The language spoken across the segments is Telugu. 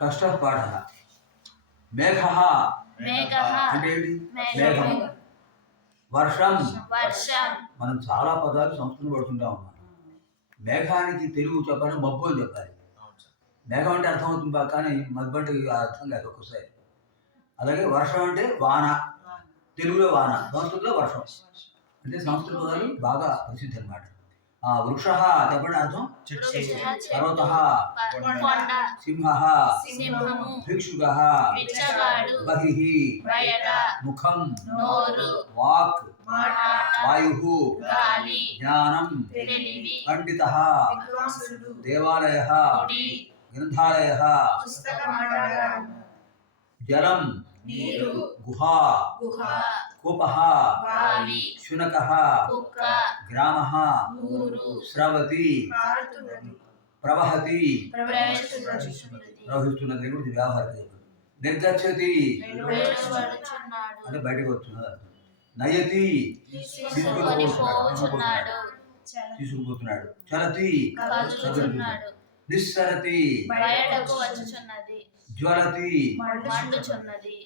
షష్ఠ పాఠ మేఘ. అంటే ఏంటి. మేఘం. వర్షం. వర్షం. మనం చాలా పదాలు సంస్కృతం పడుతుంటాం అన్నమాట. మేఘానికి తెలుగు చెప్పాలి మబ్బు అని చెప్పాలి. మేఘం అంటే అర్థమవుతుంది బా కానీ మబ్బు అంటే అర్థం కాదు ఒక్కోసారి. అలాగే వర్షం అంటే వాన. తెలుగులో వాన సంస్కృతంలో వర్షం. అంటే సంస్కృత పదాలు బాగా ప్రసిద్ధి అనమాట వృక్ష చెప్పండి అర్థం పర్వత సింహ భిక్షుక బహిః ముఖం వాక్ వాయు జ్ఞానం పండిత దేవాలయ గ్రంథాలయ జలం గుహ కూప శునక గ్రామ స్రవతి ప్రవహతి ప్రవహిస్తున్నది. కూడా వ్యవహారం నిర్గచ్చతి అంటే బయటకు వస్తున్నది నయతి తీసుకొని పోచున్నాడు తీసుకుపోతున్నాడు. చలతి నిస్సరతి జ్వలతి.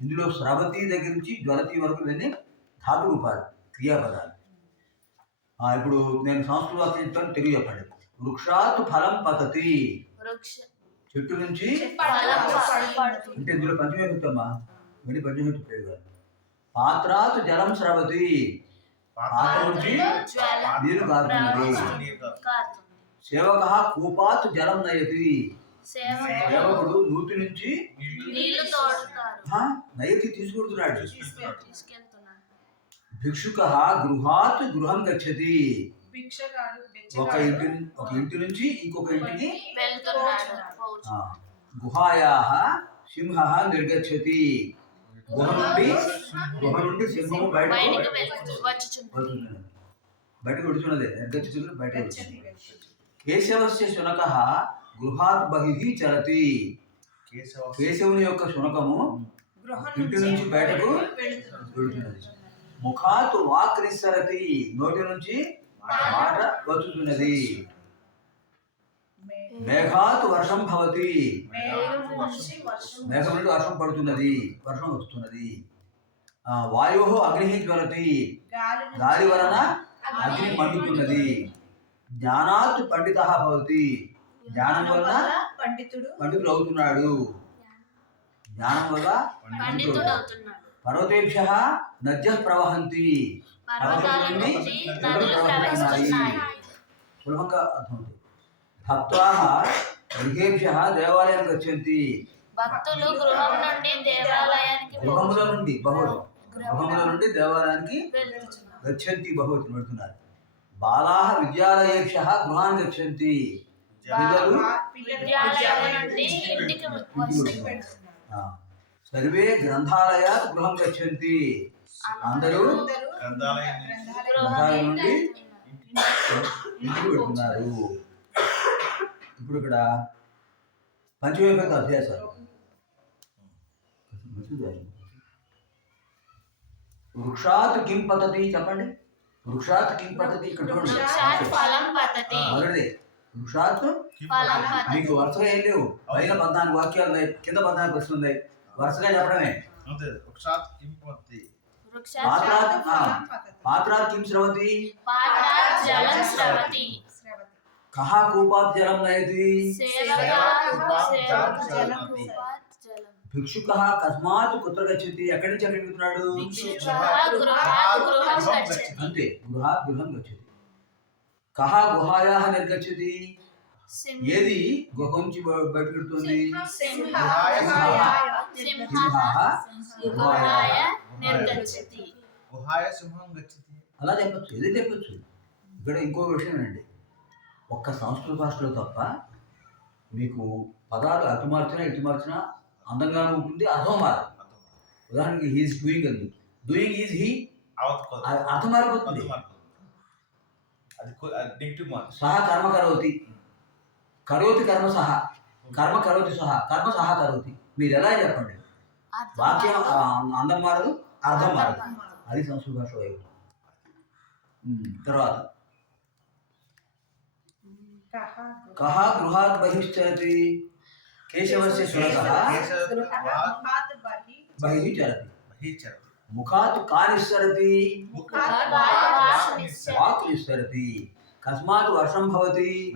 ఇందులో స్రవతి దగ్గర నుంచి జ్వలతి వరకు ఇవన్నీ ధాతు రూపాలు క్రియాపదాలు. ఆ, ఇప్పుడు నేను సంస్కృత వాక్యం చెప్తాను తెలుగు చెప్పండి వృక్షాత్ ఫలం పతతి. వృక్ష. చెట్టు నుంచి అంటే ఇందులో పంచమేమిత్తమ్మా వెళ్ళి పంచమేమిత్త ప్రయోగాలు. పాత్రాత్ జలం స్రవతి. పాత్ర నుంచి నీరు కారుతుంది. సేవక కూపాత్ జలం నయతి. సేవకుడు. నూతి నుంచి నీళ్ళు తోడుతారు. ఆ, నయతి తీసుకొడుతున్నాడు భిక్షుక గృహాత్ గృహం గచ్చతి. ఒక ఇంటి ఒక ఇంటి నుంచి ఇంకొక ఇంటికి వెళ్తున్నాడు. పోచు. ఆ, గుహాయా సింహ నిర్గచ్చతి. గుహ నుండి గుహ నుండి సింహము బయటకు బయటికి విడుచున్నది నిర్గచ్చుతున్నది బయట కేశవస్య శునక గృహాత్ బహిః చలతి కేశవుని యొక్క శునకము గృహం ఇంటి నుంచి బయటకు వెళుతున్నది. ముఖాత్ వాక్ నిస్సరతి నోటి నుంచి మాట వచ్చుతున్నది. మేఘాత్ వర్షం భవతి. మేఘం నుంచి వర్షం మేఘం నుండి వర్షం పడుతున్నది. వర్షం వస్తున్నది. ఆ, వాయు అగ్ని జ్వలతి గాలి వలన అగ్ని మండుతున్నది జ్ఞానాత్ పండిత భవతి. జ్ఞానం వలన పండితుడు పండితుడు అవుతున్నాడు జ్ఞానం వల్ల పండితుడు పర్వతేభ్య నద్య ప్రవహంతి. పర్వతాల నుండి నదులు ప్రవహిస్తున్నాయి. సులభంగా అర్థమవుతుంది. భక్తాः గృహేభ్య దేవాలయం గచ్చంతి భక్తులు గృహం నుండి దేవాలయానికి గృహముల నుండి గృహముల నుండి దేవాలయానికి వెళ్తున్నారు. గచ్చంతి బహువచనం పెడుతున్నారు బాలాः విద్యాలయేభ్య గృహాన్ని గచ్చంతి సర్వే గ్రంథాలయాత్ గృహం గచ్చంతి అందరూ గ్రంథాలయం గ్రంథాలయం నుండి ఇంటికి వెళ్తున్నారు. ఇప్పుడు ఇక్కడ పంచమేపక అభ్యాసాలు. వృక్షాత్ కిం పద్ధతి చెప్పండి? వృక్షాత్ కిం పద్ధతి ఇక్కడ చూడండి. మొదటిది పద్ధతి మీకు వరుసగా ఏం లేవు. పైన పద్నాలుగు వాక్యాలు ఉన్నాయి. కింద పద్నాలుగు ప్రశ్నలు ఉన్నాయి. వరుసగా చెప్పడమే. పాత్రాత్ కిం శ్రవతి. కహ కూపాత్ జలం నయతి భిక్షుక కస్మాత్ కుత్ర గచ్చతి. ఎక్కడి నుంచి ఎక్కడికి వెళ్తున్నాడు గృహం గచ్చతి. అంతే. గృహాత్ గృహం గచ్చతి. కహ గుహాయా నిర్గచ్చతి. ఏది? గుహ నుంచి బ- బయటకు వెళ్తుంది సింహ సింహ సింహ గుహాయ. నిర్గచ్చతి. గుహాయ సింహం గచ్చతి. అలా చెప్పచ్చు. ఏది చెప్పచ్చు? ఇక్కడ ఇంకో విషయం ఏంటండి ఒక్క సంస్కృత భాషలో తప్ప మీకు పదాలు అటు మార్చినా ఇటు మార్చినా అందంగానే ఉంటుంది అర్థం మారదు. ఉదాహరణకి హీస్ డూయింగ్ అంది. డూయింగ్ ఈజ్ హీ అర్థం మారిపోతుంది. అది కు- అది నెగిటివ్ మార్క్ సహ కర్మ కరోతి కరోతి కర్మ సహ కర్మ కరోతి సహ కర్మ సహ కరోతి మీరు ఎలా చెప్పండి వాక్యం ఆ, అందం మారదు అర్థం మారదు అది సంస్కృత భాష వైపు ఉమ్, తర్వాత కహ కహ గృహాత్ బహిశ్చరతి కేశవస్య శునకः ముఖాత్ బహి బహిः చరతి बहिः चरति ముఖాత్ కానిస్సరతి వాక్ కస్మాత్ వర్షం భవతి.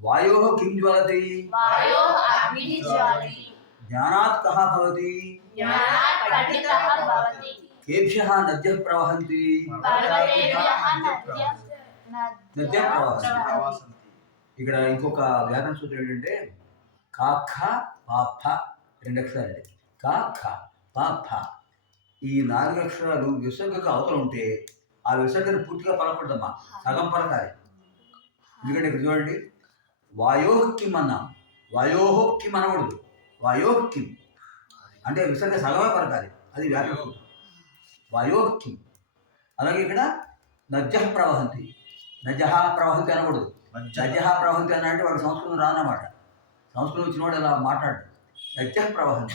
వాయో కిం జ్వలతి. జ్ఞానాత్ కः భవతి. కేభ్యः నద్యः ప్రవహంతి. నద్యః ప్రవహంతి. ఇక్కడ ఇంకొక వ్యాకరణ సూత్రం ఏంటంటే కాఖ పాఫ రెండు అక్షరాలు కా పాప. ఈ నాలుగు అక్షరాలు విసర్గకు అవతలు ఉంటే ఆ విసర్గను పూర్తిగా పలకూడదమ్మా. సగం పలకాలి. ఎందుకంటే చూడండి వాయోహ్కిం అన్నాం వాయోహ్కిం అనకూడదు వాయోహ్కిం అంటే విసర్గ సగమే పలకాలి. అది వ్యాకరణ వాయోహ్కిం అలాగే ఇక్కడ నజ ప్రవహంతి. నజహ ప్రవహంతి అనకూడదు. నజహ ప్రవహంతి అన్న అంటే వాడు సంస్కృతం రానమాట సంస్కృతం వచ్చిన వాడు ఇలా మాట్లాడు నజ ప్రవహంతి.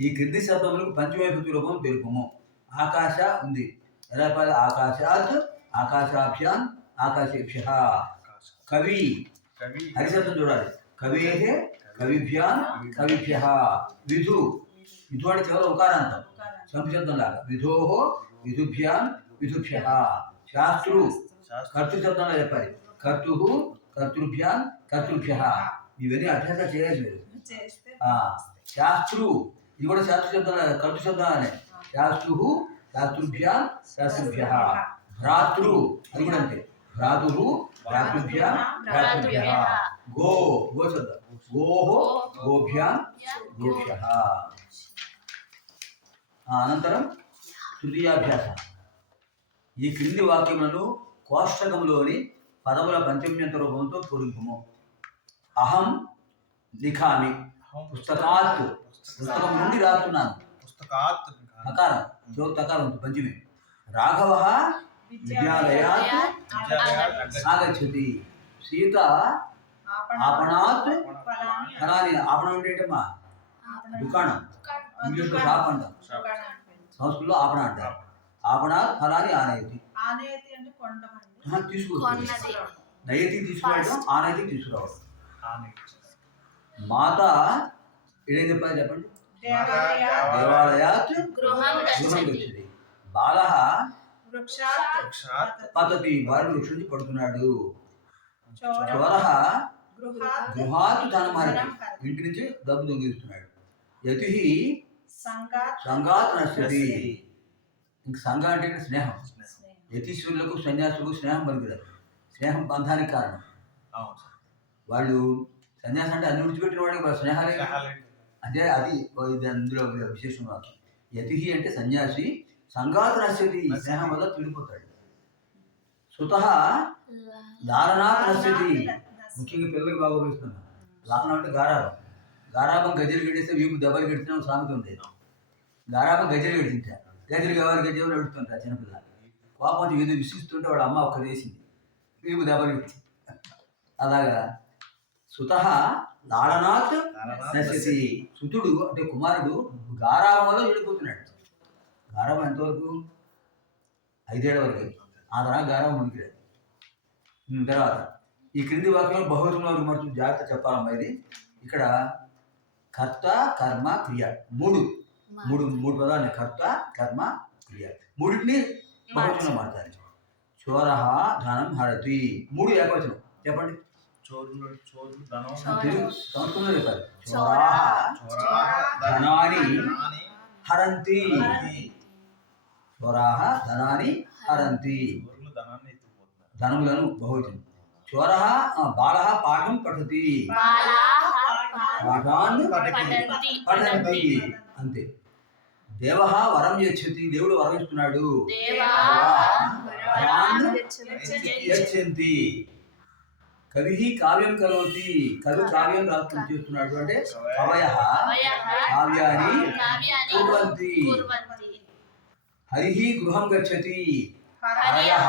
ఈ క్రింది శబ్దములకు పంచవైపుతి రూపం తెలుపము. ఆకాశ ఉంది. ఎలా పాలి ఆకాశాత్ ఆకాశాభ్యాన్ ఆకాశేభ్య. కవి. హరిశబ్దం చూడాలి. కవే కవిభ్యాన్ కవిభ్య. విధు. విధు అంటే కేవలం ఉకారాంతం. సంశబ్దం లాగా. విధో విధుభ్యాన్ విధుభ్య. శాస్త్రు. కర్తృ శబ్దంలో చెప్పాలి? కర్తు కర్తృభ్యాన్ కర్తృభ్య ఇవన్నీ అభ్యాసం చేయాలి మీరు శాస్త్రు. ఇది కూడా శాస్త్ర శబ్దం కంటు శబ్దం అనే శాస్త్రు శాస్త్రుభ్య శాస్త్రుభ్య. భ్రాతృ అది కూడా అంతే. భ్రాతు భ్రాతృభ్య భ్రాతృభ్య. గో గో శబ్దం. గోహో గోభ్య గోభ్య. అనంతరం తృతీయాభ్యాస. ఈ క్రింది వాక్యములను కోష్టకంలోని పదముల పంచమ్యంత రూపంతో పూరింపుము అహం లిఖామి. పుస్తకాత్ పుస్తకం నుండి రాస్తున్నాను. పుస్తకాత్ అకారం చోక్ అకారం పంచమే రాఘవ విద్యాలయాత్ ఆగచ్చతి సీత ఆపణాత్ ఫలాని ఆపణం అంటే దుకాణం. ఇంగ్లీష్లో షాప్ సంస్కృతిలో ఆపణ అంటారు. ఆపణాత్ ఫలాని ఆనయతి. తీసుకోవడం నయతి తీసుకురావడం ఆనయతి తీసుకురావడం. మాత ఏం చెప్పాలి చెప్పండి? దేవాలయాత్ బాల పతతి నుంచి పడుతున్నాడు. ఇంటి నుంచి డబ్బు దొంగిస్తున్నాడు యతి సంఘాత్ నశ్యతి. ఇంక సంఘ అంటే స్నేహం. యతీశ్వరులకు సన్యాసులకు స్నేహం పలుకుతారు స్నేహం బంధానికి కారణం. వాళ్ళు సన్యాసం అంటే అన్ని విడిచిపెట్టిన వాళ్ళకి స్నేహాలే. అంటే అది ఇది అందులో విశేషం వాక్యం యతి అంటే సన్యాసి సంఘాత్ నశ్యతి. స్నేహం వల్ల విడిపోతాడు సుత లాలనాత్ నశ్యతి ముఖ్యంగా పిల్లలకు బాగా ఉపయోగిస్తున్నాం లాలనం అంటే గారాబం గారాబం గజలు గడిస్తే వీపు దెబ్బలు గడిచిన సామెత ఉంది. గారాబం గజలు గడిచింటా గజలు కావాలి గజలు నడుస్తుంటా చిన్నపిల్ల కోపం ఏదో విసిస్తుంటే వాడు అమ్మ ఒక్క వేసింది. వీపు దెబ్బలు గడిచి అలాగా. సుత లాలనాత్ నశ్యతి సుతుడు అంటే కుమారుడు గారాబం వల్ల విడిపోతున్నాడు. గారాబం ఎంతవరకు? ఐదేళ్ళ వరకు ఆ తర్వాత గారాబం ఉనికిరాడు తర్వాత ఈ క్రింది వాక్యంలో బహువచనంలో విమర్శలు జాగ్రత్త చెప్పాలమ్మా ఇది. ఇక్కడ కర్త కర్మ క్రియ. మూడు. మూడు మూడు పదాలు. కర్త కర్మ క్రియ. మూడింటిని బహువచనం మాట్లాడాలి చోర ధనం హరతి. మూడు ఏకవచనం. చెప్పండి. చోరులు చోర. తెలుగు సంస్కృతంలో చెప్పాలి చోర. చోరా చోరాः ధనాని ధనాని. హరంతి. హరంతి. చోరాహ హరంతి. ధనాన్ని ఎత్తుకుపోతున్నారు. ధనములను బహువచనం చోర బాల పాఠం పఠతి. పఠంతి. పఠంతి. అంతే. దేవ వరం యచ్చతి దేవుడు వరం ఇస్తున్నాడు. యచ్చంతి కవి కావ్యం కరోతి కవి కావ్యం రాత్రం చేస్తున్నాడు అంటే కవయ వయః కావ్యాని కావ్యాని కుర్వంతి. కుర్వంతి. హరి గృహం గచ్చతి. హరియః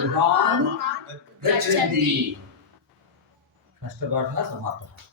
గృహాన్ గచ్చతి. గచ్చతి. షష్ఠపాఠ సమాప్తः.